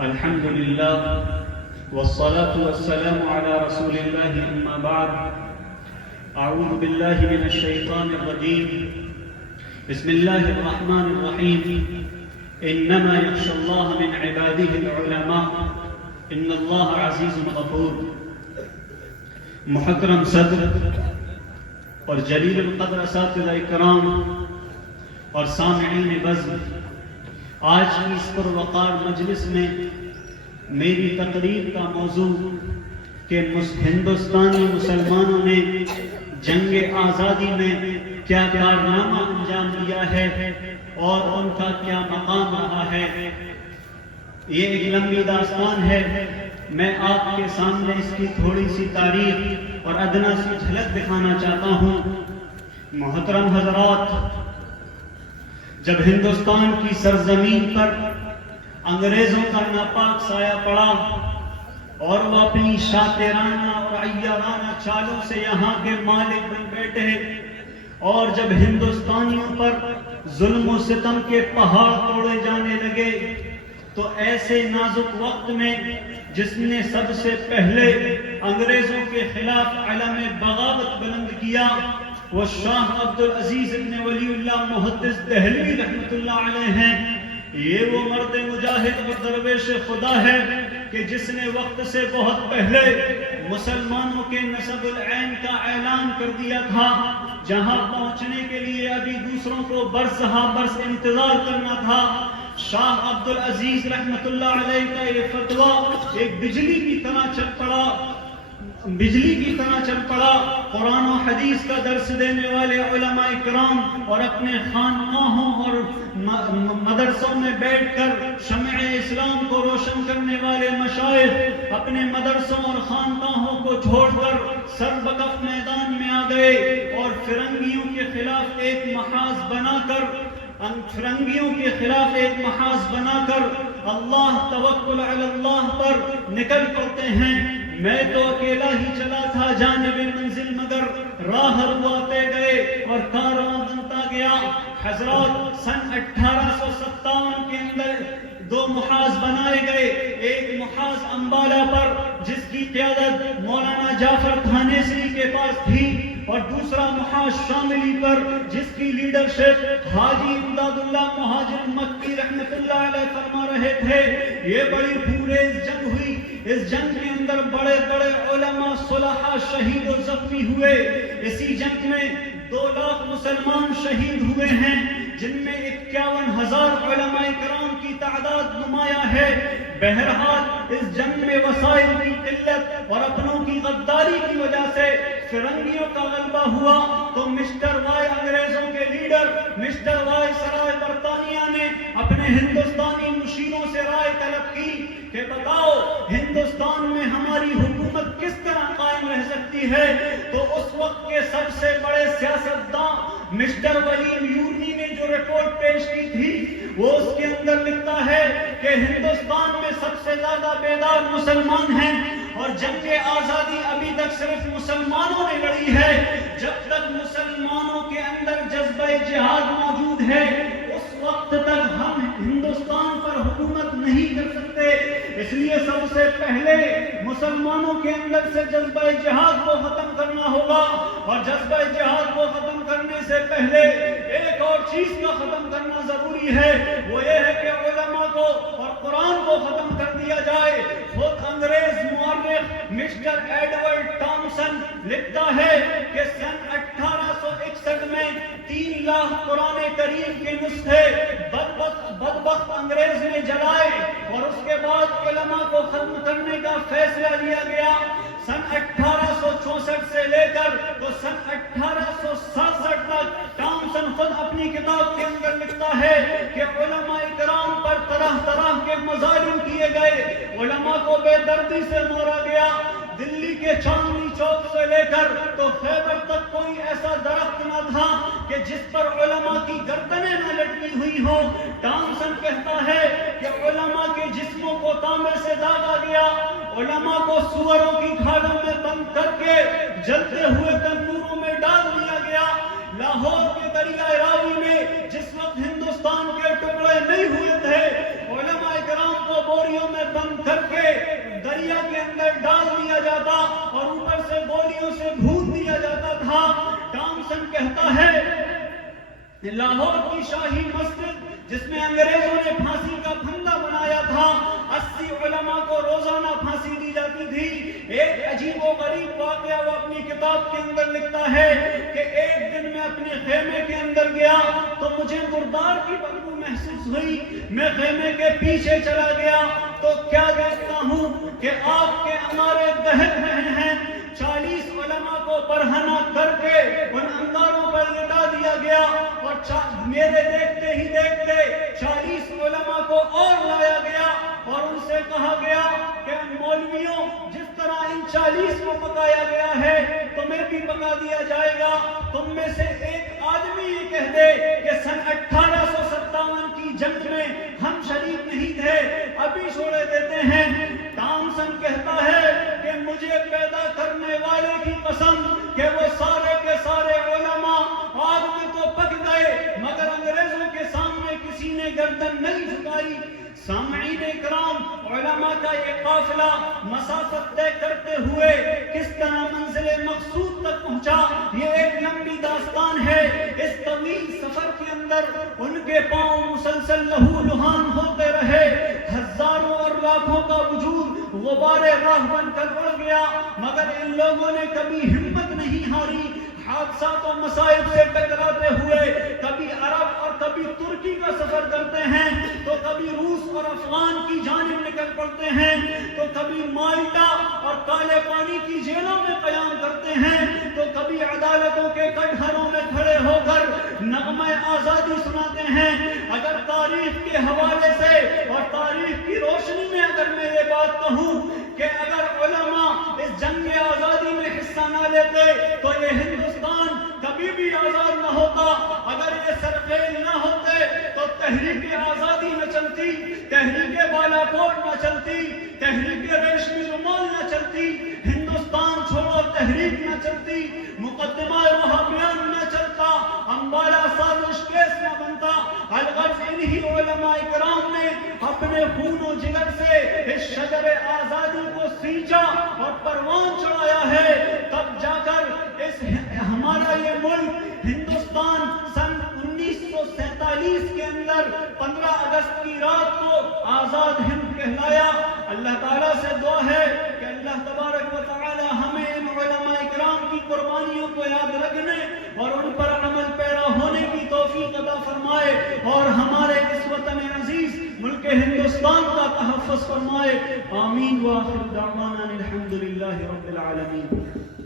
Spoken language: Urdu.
الحمد لله والصلاة والسلام على رسول الله أما بعد أعوذ بالله من الشيطان الرجيم بسم الله الرحمن الرحيم إنما يخشى الله من عباده العلماء إن الله عزيز غفور. محترم صدر اور جلیل القدر اساتذہ اکرام اور سامعین بزم، آج کی اس پروقار مجلس میں میری تقریر کا موضوع کہ ہندوستانی مسلمانوں نے جنگ آزادی میں کیا کارنامہ انجام دیا ہے اور ان کا کیا مقام رہا ہے، یہ ایک لمبی داستان ہے. میں آپ کے سامنے اس کی تھوڑی سی تاریخ اور ادنا سی جھلک دکھانا چاہتا ہوں. محترم حضرات، جب ہندوستان کی سرزمین پر انگریزوں کا ناپاک سایہ پڑا اور وہ اپنی شاطرانہ اور عیارانہ چالوں سے یہاں کے مالک بن بیٹھے، اور جب ہندوستانیوں پر ظلم و ستم کے پہاڑ توڑے جانے لگے، تو ایسے نازک وقت میں جس نے سب سے پہلے انگریزوں کے خلاف علم بغاوت بلند کیا وہ شاہ عبدالعزیز ابن ولی اللہ محدث دہلوی رحمۃ اللہ علیہ ہیں. یہ وہ مرد مجاہد اور درویش خدا ہے کہ جس نے وقت سے بہت پہلے مسلمانوں کے نسب العین کا اعلان کر دیا تھا، جہاں پہنچنے کے لیے ابھی دوسروں کو برس ہا برس انتظار کرنا تھا. شاہ عبدالعزیز رحمۃ اللہ علیہ کا یہ فتویٰ ایک بجلی کی طرح چل پڑا. قرآن و حدیث کا درس دینے والے علماء کرام اور اپنے خانقاہوں اور مدرسوں میں بیٹھ کر شمع اسلام کو روشن کرنے والے مشائخ اپنے مدرسوں اور خانقاہوں کو چھوڑ کر سربکف میدان میں آ گئے اور فرنگیوں کے خلاف ایک محاذ بنا کر اللہ توکل علی اللہ پر نکل پڑتے ہیں. میں تو اکیلا ہی چلا تھا جانب منزل، مگر راہ رواتے گئے اور کارواں بنتا گیا. حضرات، سن 1857 کے اندر دو محاذ بنائے گئے. ایک محاذ امبالہ پر جس کی قیادت مولانا جعفر تھانیسری کے پاس تھی، اور دوسرا محاذ شاملی پر جس کی لیڈرشپ حاجی امداد اللہ مہاجر مکی رحمت اللہ علیہ فرما رہے تھے. یہ بڑی پھوریز جنگ ہوئی. اس جنگ کے اندر بڑے بڑے علماء صلحاء شہید و زخمی ہوئے. اسی جنگ میں 2 لاکھ مسلمان شہید ہوئے ہیں، جن میں 51,000 علماء کرام کی تعداد نمایاں ہے. بہرحال اس جنگ میں وسائل کی قلت اور اپنوں کی غداری کی وجہ سے فرنگیوں کا غلبہ ہوا. تو مسٹر وائی، انگریزوں کے لیڈر مسٹر وائی سرائے برطانیہ نے اپنے ہندوستانی مشیروں سے رائے طلب کی کہ بتاؤ ہندوستان میں ہماری حکومت کس طرح قائم رہ سکتی ہے. تو اس وقت کے سب سے بڑے سیاستداں مسٹر ولیم یورنی نے جو رپورٹ پیش کی تھی، وہ اس کے اندر لکھتا ہے کہ ہندوستان میں سب سے زیادہ بیدار مسلمان ہیں، اور جنگ آزادی ابھی تک صرف مسلمانوں نے لڑی ہے. جب تک مسلمانوں کے اندر جذبہ جہاد موجود ہے، اس وقت تک ہم ہندوستان پر حکومت نہیں کر سکتے. اس لیے سب سے پہلے مسلمانوں کے اندر سے جذبہ جہاد کو ختم کرنا ہوگا، اور جذبہ جہاد کو ختم کرنے سے پہلے ایک اور چیز کا ختم کرنا ضروری ہے. وہ یہ ہے کہ علماء کو اور قرآن کو ختم کر دیا جائے. خود انگریز مورخ مسٹر ایڈورڈ ٹامسن لکھتا ہے کہ سن 1861 میں 3 لاکھ قرآن کریم کے نسخے بدبخت انگریز نے جلائے، اور اس کے بعد علماء کو ختم کرنے کا فیصلہ لیا گیا. سن 1864 سے لے کر تو سن 1867 تک ٹامسن خود اپنی کتاب کے اندر لکھتا ہے کہ علماء کرام پر طرح طرح کے مظالم کیے گئے، علماء کو بے دردی سے مارا گیا. دلی کے چاندنی چوک سے لے کر تو خیبر تک کوئی ایسا درخت نہ تھا کہ جس پر علماء کی گردنیں نہ لٹکی ہوئی ہوں. ٹامسن کہتا ہے کہ علماء کے جسموں کو تانبے سے داغا گیا، علماء کو سوروں کی کھالوں میں بند کر کے جلتے ہوئے تندوروں میں ڈال دیا گیا. لاہور کے دریائے راوی میں جس وقت ہندوستان کے ٹکڑے نہیں ہوئے تھے، علماء کرام کو بوریوں میں اندر ڈال دیا جاتا اور اوپر سے گولیوں سے بھون دیا جاتا تھا۔ ٹامسن کہتا ہے لاہور کی شاہی مسجد جس میں انگریزوں نے پھانسی کا پھندا بنایا تھا، 80 علماء کو روزانہ پھانسی دی جاتی تھی۔ ایک عجیب و غریب واقعہ وہ اپنی کتاب کے اندر لکھتا ہے کہ ایک دن میں اپنے خیمے کے اندر گیا تو مجھے مردار کی بدبو محسوس ہوئی۔ میں خیمے کے پیچھے چلا گیا تو کیا دیکھتا ہوں کہ آگ کے انگارے دہک رہے ہیں۔ 40 علماء کو برہنہ کر کے ان انگاروں پر لٹا دیا گیا اور میرے دیکھتے ہی دیکھتے 40 علماء کو اور لایا گیا اور ان سے کہا گیا کہ مولویوں جس طرح ان 40 کو پکایا گیا ہے تمہیں بھی پکا دیا جائے گا۔ تم میں سے ایک آدمی یہ کہہ دے کہ سن 1857 کی جنگ میں ہم شریک نہیں تھے، ابھی چھوڑے دیتے ہیں۔ ٹامسن کہتا ہے کہ مجھے پیدا کرنے والے کی قسم کہ وہ سارے کے سارے علماء آگ میں تو پک گئے مگر انگریزوں کے سامنے کسی نے گردن نہیں جھکائی۔ سامعین اکرام، علماء کا یہ قافلہ مسافت طے کرتے ہوئے کس طرح منزل مقصود تک پہنچا، یہ ایک لمبی داستان ہے۔ اس طویل سفر کے اندر ان کے پاؤں مسلسل لہو لہان ہوتے رہے، ہزاروں اور لاکھوں کا وجود غبار راہ بن کر بڑھ گیا، مگر ان لوگوں نے کبھی ہمت نہیں ہاری۔ حادثات و مصائب سے ٹکراتے ہوئے کبھی عرب اور کبھی ترکی کا سفر کرتے ہیں تو کبھی روس اور افغان کی جانب نکل پڑتے ہیں تو کبھی مالٹا اور کالے پانی کی جیلوں میں قیام کرتے ہیں تو کبھی عدالتوں کے کٹہروں میں کھڑے ہو کر نغمہ آزادی سناتے ہیں۔ اگر تاریخ کے حوالے سے اور تاریخ کی روشنی میں اگر میں یہ بات کہوں کہ اگر علماء اس جنگ آزادی میں حصہ نہ لیتے تو یہ ہندوستان کبھی بھی آزاد نہ ہوتا، اگر یہ سرخیل نہ ہوتے تو تحریک آزادی نہ چلتی، تحریک بالا کوٹ نہ چلتی، تحریک ریشمی رومال نہ چلتی، ہندوستان چھوڑو تحریک نہ چلتی، مقدمہ وہابیان نہ چلتا، امبالہ سازش کیس نہ بنتا۔ الغرض انہی علماء کرام نے اپنے خون و جگر سے اس شجر آزادی کو سینچا اور پروان چڑھایا ہے، تب جا کر اس ہمارا یہ ملک ہندوستان سن 1947 کے اندر 15 اگست کی رات کو آزاد ہند کہلایا۔ اللہ تعالیٰ سے دعا ہے کہ اللہ تبارک و تعالی ہمیں ان علماء اکرام کی قربانیوں کو یاد رکھنے اور ان پر عمل پیرا ہونے کی توفیق عطا فرمائے اور ہمارے اس وطن عزیز ملک ہندوستان کا تحفظ فرمائے۔ آمین۔ وآخر دعوانا الحمد للہ رب العالمین۔